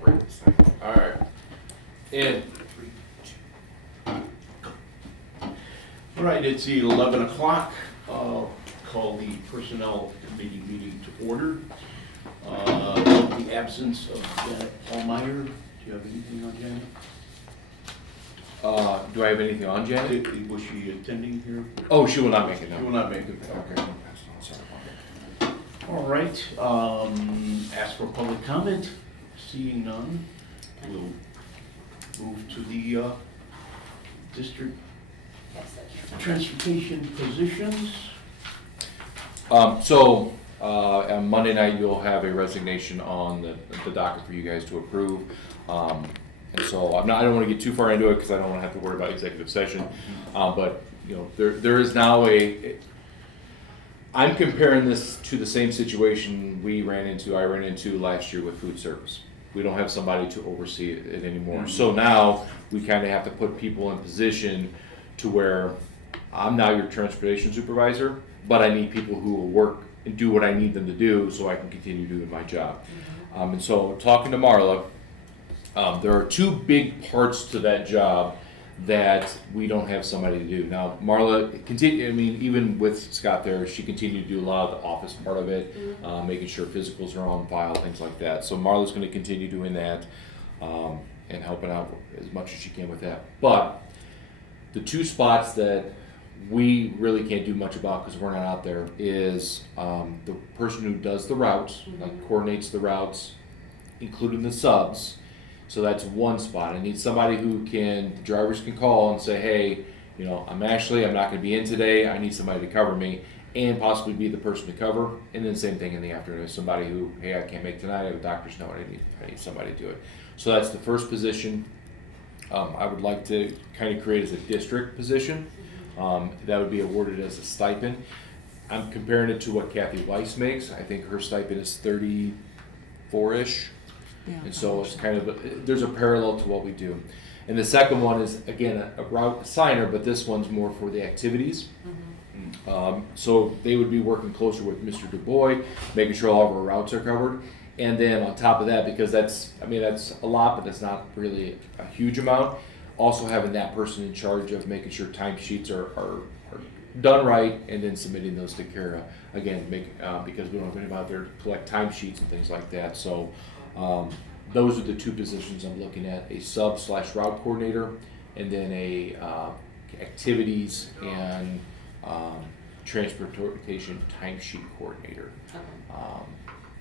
Right this thing. All right. And, all right, it's 11 o'clock. Call the Personnel Committee meeting to order. The absence of Janet Hallmeyer. Do you have anything on Janet? Do I have anything on Janet? Was she attending here? Oh, she will not make it, no. She will not make it. Okay. Sorry about that. All right, ask for public comment. Seeing none, we'll move to the district transportation positions. On Monday night, you'll have a resignation on the docket for you guys to approve. And so I don't want to get too far into it because I don't want to have to worry about executive session. But you know, there is now I'm comparing this to the same situation I ran into last year with food service. We don't have somebody to oversee it anymore. Mm-hmm. So now we kind of have to put people in position to where I'm now your transportation supervisor, but I need people who will work and do what I need them to do so I can continue doing my job. And so talking to Marla, there are two big parts to that job that we don't have somebody to do. Now, Marla, even with Scott there, she continued to do a lot of the office part of it, making sure physicals are on file, things like that. So Marla's going to continue doing that and helping out as much as she can with that. But the two spots that we really can't do much about because we're not out there is the person who does the routes, like coordinates the routes, including the subs. So that's one spot. I need somebody the drivers can call and say, hey, I'm not going to be in today. I need somebody to cover me and possibly be the person to cover. And then same thing in the afternoon. Somebody who, hey, I can't make tonight. I have a doctor's note. I need somebody to do it. So that's the first position. I would like to kind of create as a district position. That would be awarded as a stipend. I'm comparing it to what Kathy Weiss makes. I think her stipend is 34-ish. Yeah, And so it's kind of, there's a parallel to what we do. And the second one is, again, a route assigner, but this one's more for the activities. So they would be working closer with Mr. DuBois, making sure all of our routes are covered. And then on top of that, because that's a lot, but that's not really a huge amount, also having that person in charge of making sure timesheets are done right and then submitting those to Kara. Again, because we don't have anybody out there to collect timesheets and things like that. So those are the two positions I'm looking at, a sub/route coordinator and then a activities and transportation timesheet coordinator.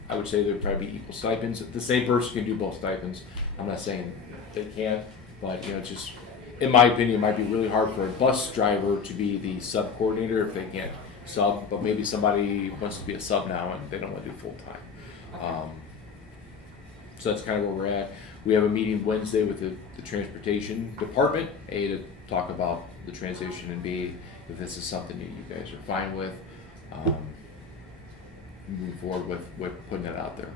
I would say there'd probably be equal stipends. The same person can do both stipends. I'm not saying they can't, but just in my opinion, it might be really hard for a bus driver to be the sub coordinator if they can't sub, but maybe somebody wants to be a sub now and they don't want to do full time. So that's kind of where we're at. We have a meeting Wednesday with the transportation department, A, to talk about the transition, and B, if this is something that you guys are fine with, move forward with putting it out there.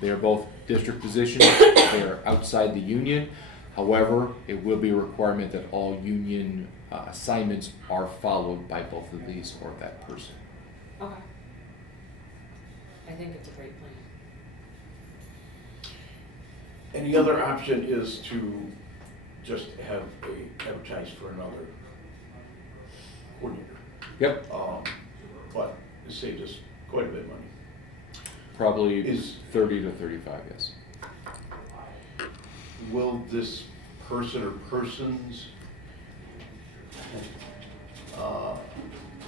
They are both district positions. They are outside the union. However, it will be a requirement that all union assignments are followed by both of these or that person. Okay. I think it's a great plan. And the other option is to just have advertise for another coordinator. Yep. But it saves us quite a bit of money. Probably Is 30 to 35, yes. Will this person or persons,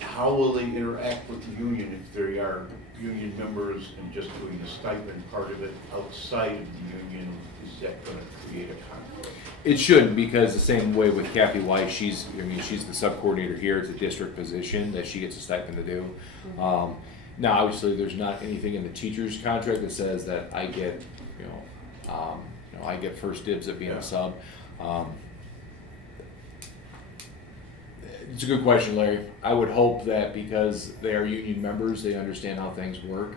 how will they interact with the union if they are union members and just doing the stipend part of it outside of the union? Is that going to create a conflict? It shouldn't, because the same way with Kathy White, she's the sub-coordinator here. It's a district position that she gets a stipend to do. Now, obviously, there's not anything in the teacher's contract that says that I get, I get first dibs at being a sub. It's a good question, Larry. I would hope that because they are union members, they understand how things work.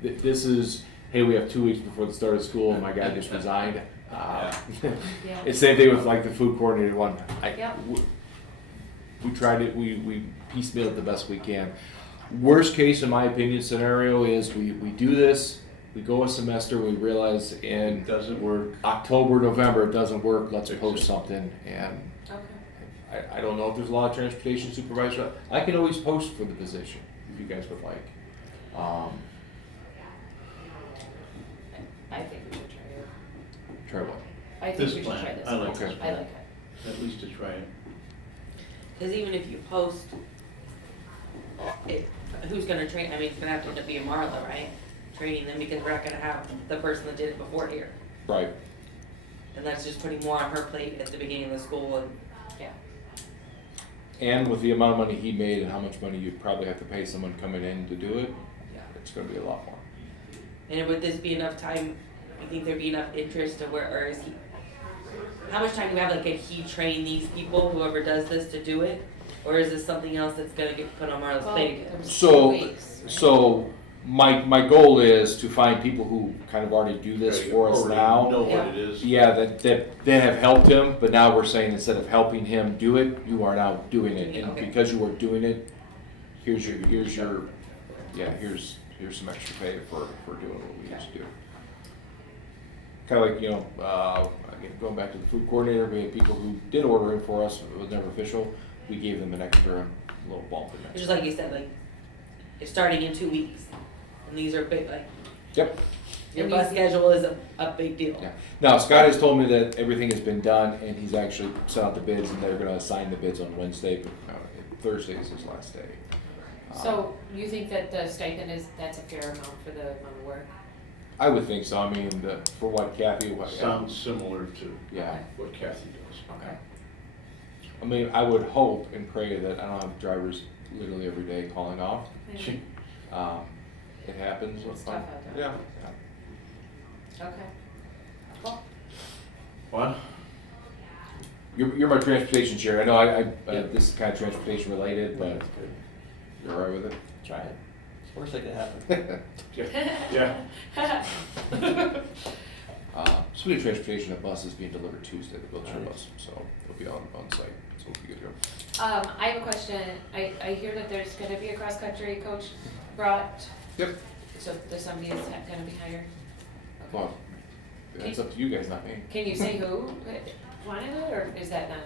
This is, hey, we have 2 weeks before the start of school, and my guy just resigned. It's the same thing with like the food coordinator one. We tried it. We piecemeal it the best we can. Worst case, in my opinion, scenario is we do this. we go a semester, we realize It in doesn't work. October, November, it doesn't work, let's post something, and Okay. I don't know if there's a lot of transportation supervisors. I can always post for the position, if you guys would like. I think we should try it. Try what? I think This we should plan, try this. I like one. this I plan. like it. At least to try it. Because even if you post, who's gonna train, I mean, it's gonna have to end up being Marla, right? Training them, because we're not gonna have the person that did it before here. Right. And that's just putting more on her plate at the beginning of the school, and Yeah. And with the amount of money he made and how much money you'd probably have to pay someone coming in to do it, yeah. it's gonna be a lot more. And would this be enough time, you think there'd be enough interest to where, or is he, how much time do we have, like, can he train these people, whoever does this, to do it? Or is this something else that's gonna get put on Marla's Well, plate again? it was So, 2 weeks, right? so my goal is to find people who kind of already do this for us Already now. know Yeah. what it is. Yeah, that have helped him, but now we're saying instead of helping him do it, you are now doing it. And Okay. because you are doing it, here's some extra pay for doing what we need to do. Kind of like, again, going back to the food coordinator, we had people who did order in for us, it was never official, we gave them an extra little bump in It's there. just like you said, like, it's starting in 2 weeks, and these are big, like, Yep. your And bus these- schedule is a big deal. Yeah. Now, Scott has told me that everything has been done and he's actually sent out the bids and they're gonna assign the bids on Wednesday, but Thursday is his last day. So you think that the stipend that's a fair amount for the amount of work? I would think so, I mean, for what Kathy, Sounds similar to yeah. what Kathy does. Okay. I mean, I would hope and pray that I don't have drivers literally every day calling off. It happens. It's tough out there. Yeah. Okay. Cool. What? You're my transportation chair, I know this is kind of transportation related, but That's good. you're all right with it? Try it. It's the worst that could happen. Yeah. Speaking of transportation, a bus is being delivered Tuesday, the wheelchair Nice. bus, so it'll be on site, so we'll be good to go. I have a question. I hear that there's gonna be a cross-country coach brought. Yep. So there's somebody that's gonna be hired? Okay. Well, that's up to you guys, not me. Can you say who wanted it, or is that not,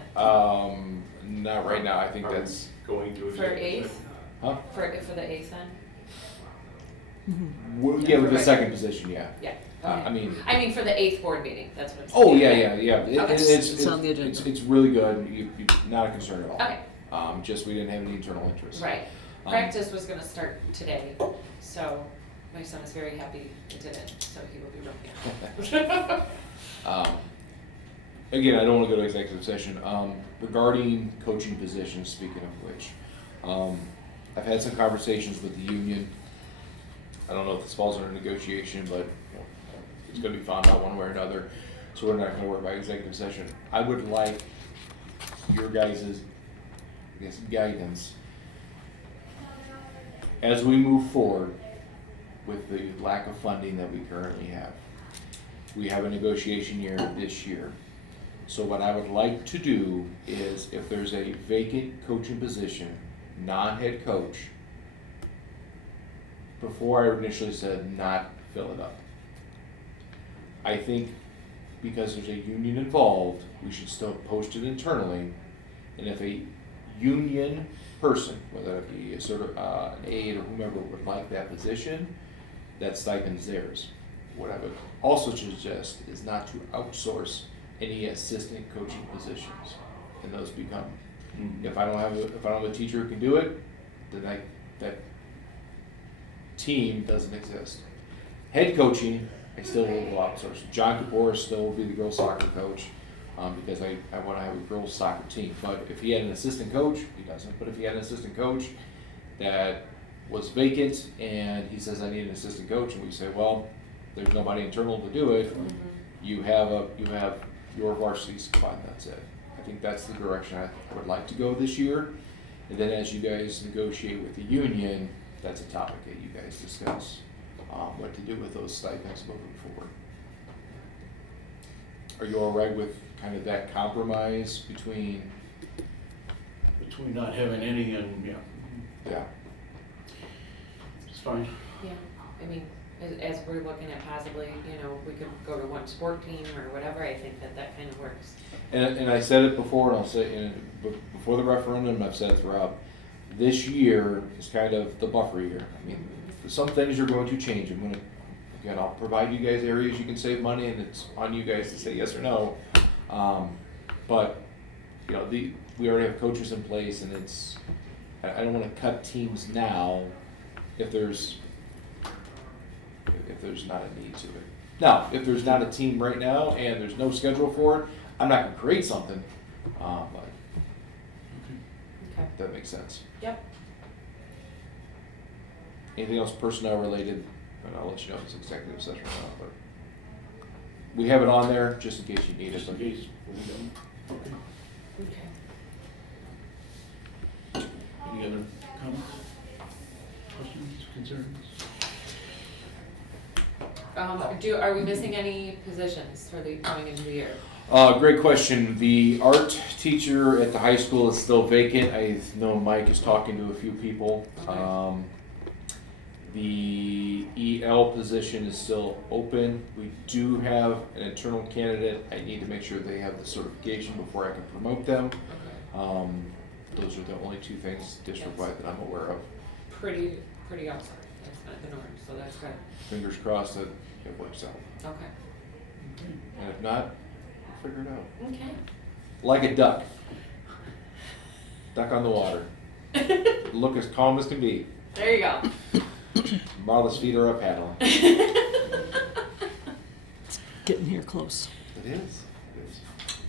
Not right now, I think Are we that's, going to. for eighth, huh? for the eighth then? Yeah, with the second position, yeah. Yeah, I okay. mean, For the eighth board meeting, that's what I'm saying. oh, yeah. It- Okay. It's on the agenda. It's really good, not a concern at all. Okay, Just we didn't have any internal interest. right. Um, Practice was gonna start today, so my son is very happy it didn't, so he will be jumping. Again, I don't wanna go to executive session, regarding coaching positions, speaking of which, I've had some conversations with the union. I don't know if this falls under negotiation, but it's gonna be found out one way or another, so we're not gonna worry about executive session. I would like your guys' guidance as we move forward with the lack of funding that we currently have. We have a negotiation year this year. So what I would like to do is if there's a vacant coaching position, non-head coach, before I initially said not fill it up. I think because there's a union involved, we should still post it internally. And if a union person, whether it be a sort of an aide or whomever would like that position, that stipend's theirs. What I would also suggest is not to outsource any assistant coaching positions, and those become. If I don't have a teacher who can do it, then that team doesn't exist. Head coaching, I still will outsource. John Kapoor still will be the girls soccer coach, because I want to have a girls soccer team. But if he had an assistant coach, he doesn't. But if he had an assistant coach that was vacant and he says I need an assistant coach, and we say, well, there's nobody internal to do it, you have your varsity squad. That's it. I think that's the direction I would like to go this year. And then as you guys negotiate with the union, that's a topic that you guys discuss, what to do with those stipends moving forward. Are you all right with kind of that compromise between, Between not having any and, yeah, yeah, it's fine. Yeah, I mean, as we're looking at possibly, you know, we could go to one sport team or whatever, I think that kind of works. And I said it before, and I'll say, before the referendum, I've said it throughout, this year is kind of the buffer year. I mean, some things are going to change. Again, I'll provide you guys areas you can save money, and it's on you guys to say yes or no. But, you know, we already have coaches in place, and I don't wanna cut teams now if there's not a need to it. Now, if there's not a team right now and there's no schedule for it, I'm not gonna create something, but Okay. that makes sense. Yep. Anything else personnel related, and I'll let you know if it's executive session or not, but we have it on there just in case you need it. Just in case. Okay. Okay. Any other comments? Questions, concerns? Are we missing any positions for the coming into the year? Great question. The art teacher at the high school is still vacant. I know Mike is talking to a few people. Okay. The EL position is still open. We do have an internal candidate. I need to make sure they have the certification before I can promote them. Okay. Those are the only two things district-wide that I'm aware of. Pretty awesome. That's not the norm, so that's good. Fingers crossed that it works out. Okay. And if not, we'll figure it out. Okay. Like a duck. Duck on the water. Look as calm as can be. There you go. Marla's feet are up paddling. Getting here close. It is. It is.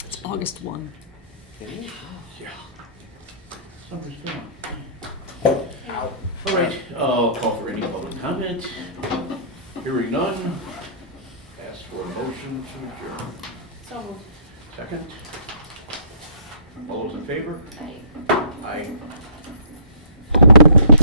It's August 1. It is. Yeah. Summer's gone. All right, I'll call for any public comment. Hearing none, ask for a motion to adjourn. So moved. Second? All those in favor? Bye. Aye.